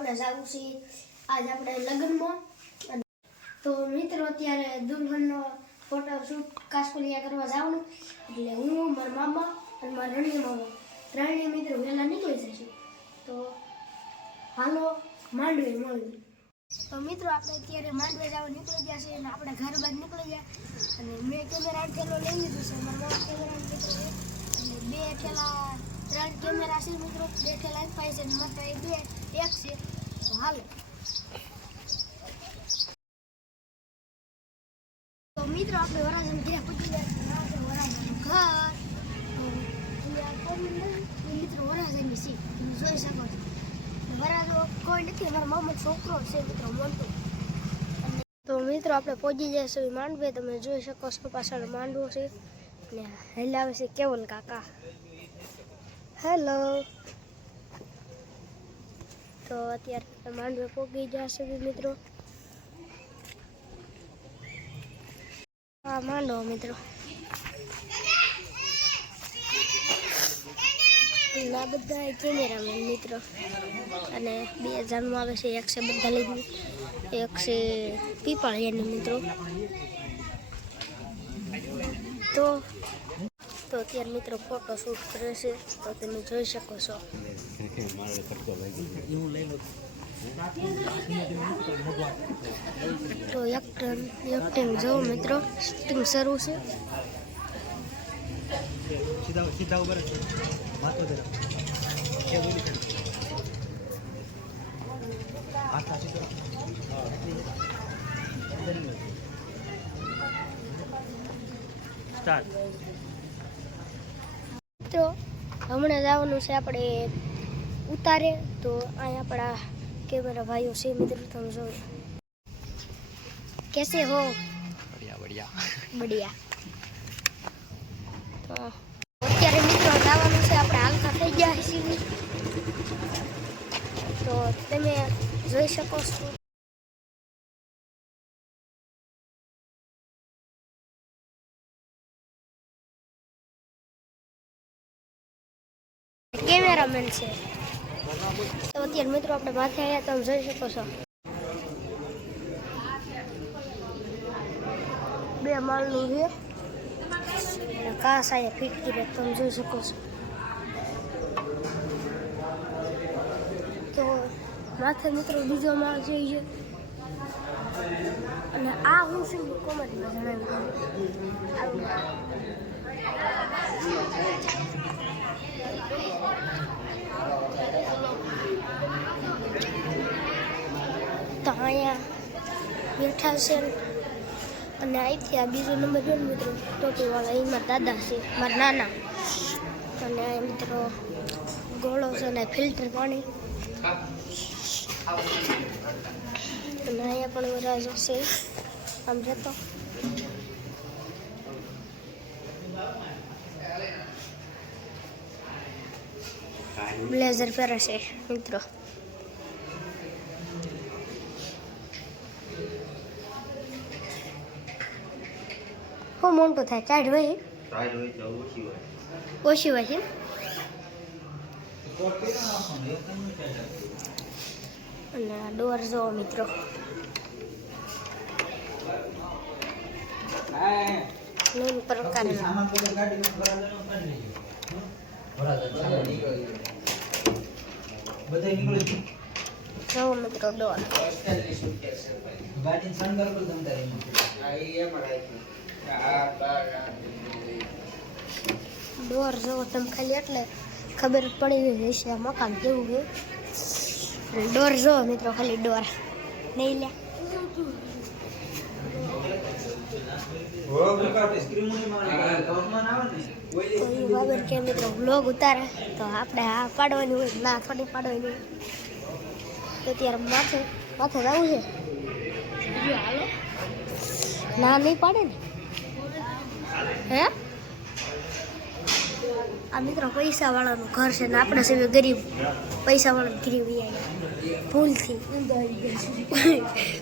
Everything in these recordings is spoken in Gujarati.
આપણે જાવું છીએ આજ આપણે લગ્નમાં. તો મિત્રો, અત્યારે દુલ્હનનો ફોટો શૂટ કાસકોલિયા કરવા જવાનું. એટલે હું, મારા મામા અને મારા રણીય મામા. ત્રણેય મિત્રો વહેલા નીકળી જશે તો હાલો, માંડવી મળ્યું તો મિત્રો, આપણે અત્યારે માંડવે જવા નીકળી ગયા છે અને આપણે ઘર બાદ નીકળી ગયા. અને મેં કેમેરા થેલો લઈ લીધું છે. મારા કેમેરા મિત્રો અને બે થેલા ત્રણ કેમેરા છે મિત્રો. બે થેલા એક પાસે અને બે. એક છે તો હાલો તો મિત્રો આપણે વરાજન ઘરે પૂછી ગયા વરાજન ઘર મિત્રો વરાજનની છે તમે જોઈ શકો છો વરાજો કોઈ નથી મારા મામા છોકરો છે મિત્રો મોટો તો મિત્રો આપણે પહોંચી છે માંડવે તમે જોઈ શકો છો પાછળ માંડવો છે ને હેલાવે છે કેવલ કાકા હેલો તો અત્યારે માંડવે પોગી જશે મિત્રો. હા માંડવો મિત્રો. ના બધા કેમેરામેન મિત્રો. અને બે હજારમાં આવે છે એકસે બધા લઈને એકસે પીપાળિયાની મિત્રો. તો તો અત્યારે મિત્રો ફોટો શૂટ કરે છે, તો તમે જોઈ શકો છો. તો એક્ટિંગ એક્ટિંગ જો મિત્રો શૂટિંગ શરૂ છે. સ્ટાર્ટ તો હમણાં જવાનું છે આપણે ઉતારે. તો અહીંયા આપણા કેમેરા ભાઈઓ છે મિત્રો તમે જો કેસે હો? બઢિયા બઢિયા. બઢિયા. તો અત્યારે મિત્રો જવાનું છે આપણે હાલતા થઈ ગયા છીએ. તો તમે જોઈ શકો છો. કેમેરામેન છે. તો અત્યારે મિત્રો આપણે માથે આવ્યા તમે જોઈ શકો છો. બે માળનું છે. અને કાસ અહીંયા ફીટકી રહે તમે જોઈ શકો છો. તો માથે મિત્રો બીજો માળ જોઈ છે. અને આ હું શું કોમેન્ટમાં જણાવી તો અહીંયા બેઠા છે અને અહીંથી આ બીજો નંબર છે મિત્રો, ટોપીવાળા એ મારા દાદા છે, મારા નાના. અને આ મિત્રો ગોળો છે અને ફિલ્ટર પાણી. અને અહીંયા પણ વરાજો છે, આમ જતો બ્લેઝર પહેરે છે, મિત્રો. હું મોટું થાય ચાઢ હોય. ટ્રાય હોય તો ઓછી હોય. ઓછી હોય છે. અને આ ડોર જો મિત્રો. નીમ પ્રકારના. બધા નીકળી જો મિત્રો ડોર. ગાડી સંગર પર તમ તારે ડોર જો તમે ખાલી એટલે ખબર પડી ગઈ હશે મકાન કેવું અને ડોર જો મિત્રો ખાલી ડોર. નહીં લે. બાબર કે ઉતારે, તો આપણે આ પાડવાની હોય, ના થોડી પાડવાની તો ત્યારે માથે માથે જવું છે. ના નહીં પાડે ને? હે? આ મિત્રો પૈસા વાળાનું ઘર છે ને આપણે સિવાય ગરીબ પૈસા વાળાનું ગરીબ ભૂલથી. ઊંધા આવી ગયા.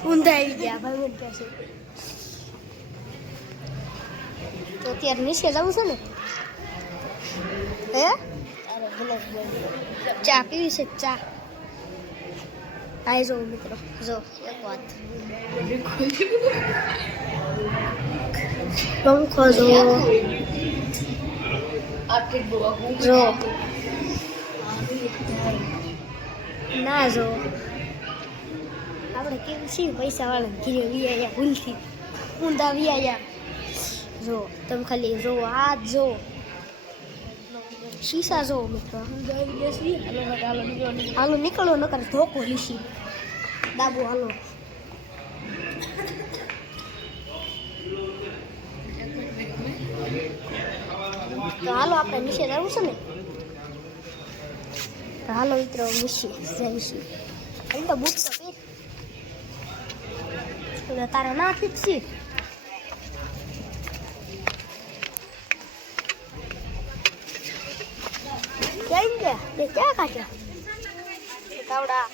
ઊંધા આવી ગયા ભાઈ પાસે તો અત્યારે નીચે જવું છે ને? હે? ચા પીવી છે? ચા. આવી જો મિત્રો, જો, એક વાત. પંખો જો જો ના જો આપણે કેમ છીએ પૈસા વાળા ઘીરે વિયા ભૂલથી ઊંધા વિયા જો તમે ખાલી જો આ જો શીશા જો મિત્રો હાલો નીકળો નકર ધોકો લીસી દાબો હાલો તો હાલો આપણે નીચે જવું છે ને? તો હાલો મિત્રો નીચે જઈશું. એમ તો બુક તો પહેર તારે ના ફિટ છે કેમ કે? તે ક્યાં કાઢ્યા કાવડા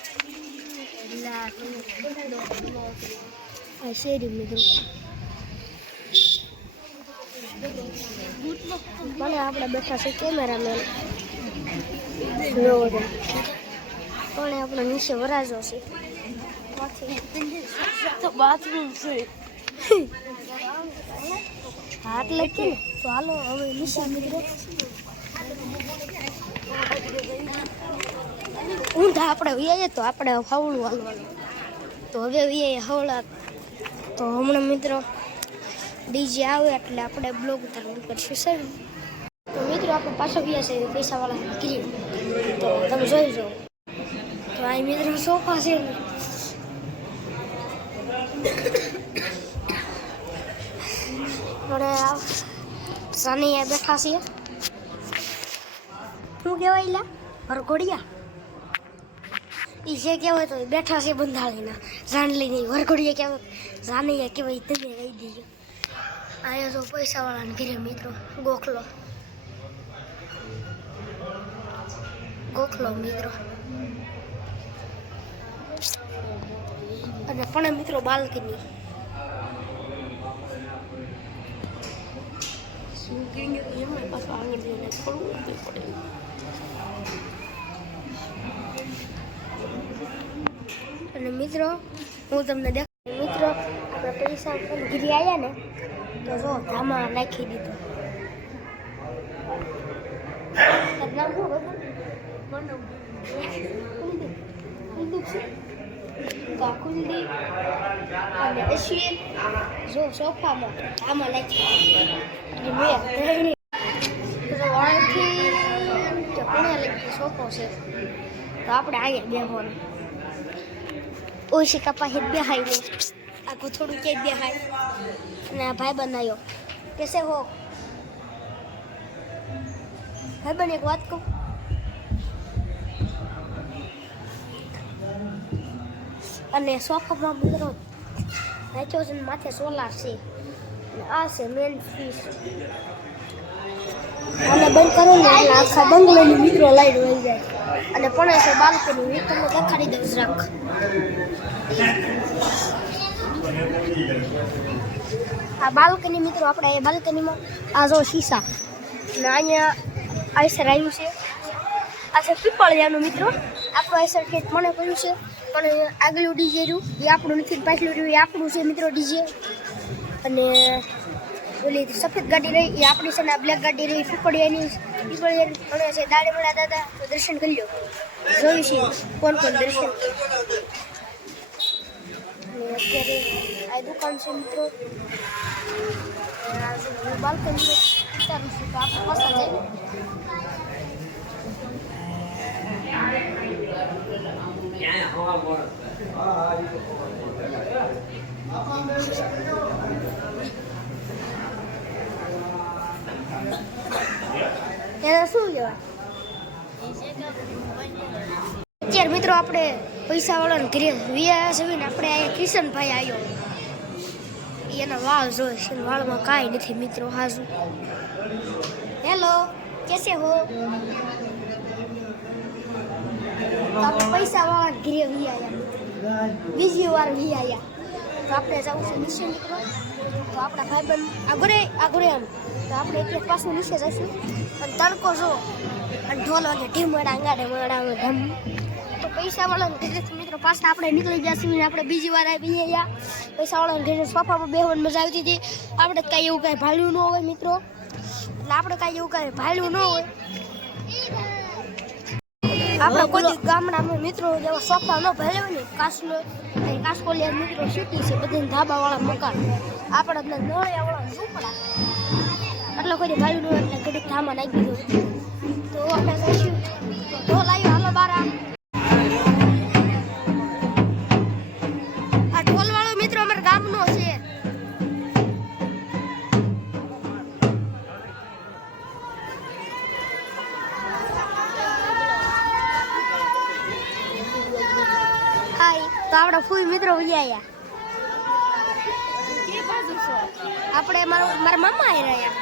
આ શેરી મિત્રો. મને આપણે બેઠા છે કેમેરામેન. પણ આપણે નીચે વરાજો છે. તો બાથરૂમ છે. હાથ લખી ને તો હાલો હવે નીચે મિત્રો ઊંધા આપણે વિયાઈએ તો આપણે હવળું હાલવાનું. તો હવે વિયાઈએ હવળા તો હમણાં મિત્રો ડીજે આવે એટલે આપણે બ્લોગ ઉતારવું પડશે, સર. તો મિત્રો, આપણે પાછો ગયા છે પૈસાવાળા કરી તો તમે જોઈ જાઓ. તો આ મિત્રો સોફા છે. મને સાની બેઠા છીએ શું કહેવાય લા? વરઘોડિયા. એ જે કહેવાય તો બેઠા છે બંધાળીના. જાણ લઈને વરઘોડિયા કહેવાય. જાનૈયા કહેવાય, તમે કહી દીજો. આયા તો પૈસાવાળાને ઘરે મિત્રો ગોખલો. ગોખલો મિત્રો. અને પણ મિત્રો બાલ્કની. સિંગિંગ એમાં પાછું આગળ જઈને થોડું પડે. અને મિત્રો હું તમને દેખાડું મિત્રો આપણે પૈસા ગીરી ઘીરી આવ્યા ને તો જો ધામા નાખી દીધું હતું? કુલદીપ. અને અશ્વિન જો સોફામાં ધામા નાખી મેં વાળથી સોફો છે તો આપણે અહીંયા બેસવાનું ઓછી કપાહી બેહાય ને આખું થોડું કે બેહાય અને ભાઈ બનાવ્યો કેસે હો. ભાઈ બન, એક વાત કહું. અને સોફામાં મિત્રો નાઇટ્રોજન માથે સોલાર છે. આ છે મેન ફીસ અને બંધ કરો ને એટલે આખા બંગલોની મિત્રો લાઈટ વહી જાય. અને પણ છે બાલ્કની હું તમને દેખાડી દઉં જરાક આ બાલ્કની મિત્રો આપણે એ બાલ્કનીમાં, આ જો શીશા. અને અહીંયા આઈસર આવ્યું છે. આ છે પીપળિયાનું મિત્રો. આપણું આઈસર કે મને કહ્યું છે, પણ આગલું ડીજે રહ્યું. એ આપણું નથી, પાછલું રહ્યું, એ આપણું છે મિત્રો ડીજે. અને ઓલી સફેદ ગાડી રહી, એ આપણી છે ને આ બ્લેક ગાડી રહી, પીપળિયાની પીપળિયાની ભણે છે. દાડે મળ્યા દાદા, તો દર્શન કરી લો. જોયું છે, કોણ કોણ દર્શન અત્યારે આ દુકાન છે મિત્રો. હું બાલ્કની આપણે પાછા જઈએ શું કહેવાય અત્યારે મિત્રો આપણે પૈસા વાળાને ઘરે વિયા છે આપણે અહીંયા કિશનભાઈ આવ્યો. એના વાળ જોઈ છે, વાળમાં કાંઈ નથી મિત્રો, હાજુ. હેલો, કેસે હો? પૈસા વાળા ઘરે આયા. બીજી વાર વી આયા. તો આપણે જવું છે નીચે મિત્રો તો આપણા ભાઈબંધ આગળ આગળ આમ. તો આપણે એટલે પાછું નીચે જઈશું. અને તડકો જો, અને ઢોલ વાગે ઢીમડા અંગાડે મડા તો પૈસા વાળાને મિત્રો પાછા આપણે નીકળી ગયા છીએ. આપણે બીજી વાર આવી ગયા પૈસા વાળાને ઘરે સોફામાં બેહવાની મજા આવતી હતી. આપણે કાંઈ એવું કાંઈ ભાડ્યું ન હોય મિત્રો. એટલે આપણે કાંઈ એવું કાંઈ ભાડ્યું ન હોય. આપણે કોઈ ગામડામાં મિત્રો જેવા સોફા ન હોય ને, કાસનો કાસકોલિયા મિત્રો સિટી છે બધી ધાબા વાળા મકાન. આપણે નળિયા વાળા ઝૂંપડા. એટલે કોઈ ભાડ્યું એટલે ઘડીક ધામા નાખી દીધું. તો આપણે કહીશું તો લાવી હાલો બારા. તો આપણા ફૂલ મિત્રો વૈયા આપણે મારો મારા મામા આવી રહ્યા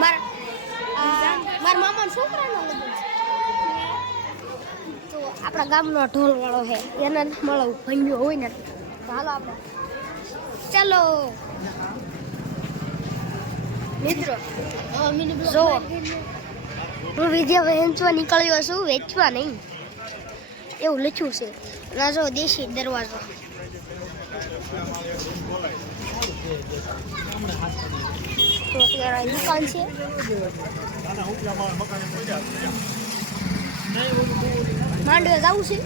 મારા મામાના છોકરાનો તો આપણા ગામનો ઢોલ વાળો છે. એને મળો ભંગ્યો હોય ને. હાલો આપણે. ચાલો. મિત્રો જો. હું વિદ્યા વહેંચવા નીકળ્યો છું વેચવા નહીં. એવું લખ્યું છે. રાજો દેશી દરવાજો. તો અત્યારે દુકાન છે. માંડવે જવું છે.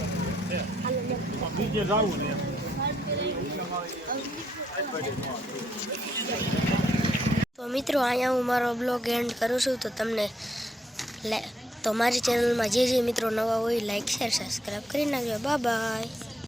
તો મિત્રો, અહીંયા હું મારો બ્લોગ એન્ડ કરું છું, તો તમને લે તો મારી ચેનલમાં જે જે મિત્રો નવા હોય લાઈક શેર સબસ્ક્રાઈબ કરી નાખજો. Bye bye